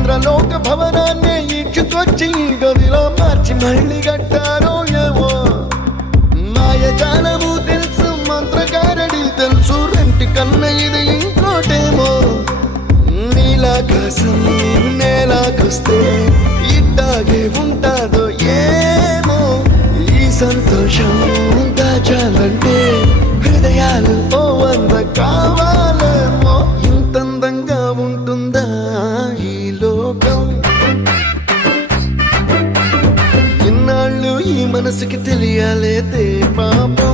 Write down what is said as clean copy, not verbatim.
ఇంద్రలోక భవనాన్ని ఈడ్చుకొచ్చి గదిలో మార్చి మళ్ళీ కట్టారో ఏమో మాయజాలము తెలుసు మంత్రగారడి తెలుసు రెంటి కన్న ఇది ఇంకోటేమో నీలాకాశం నేలాకొస్తే ఇట్టాగే ఉంటాదో ఏమో ఈ సంతోషం దాచాలంటే హృదయాలు ఓ వంద కావాలేమో ఇంతందంగా ఉంటుందా ఈ లోకం ఇన్నాళ్ళు ఈ మనసుకి తెలియాలేదే పాపం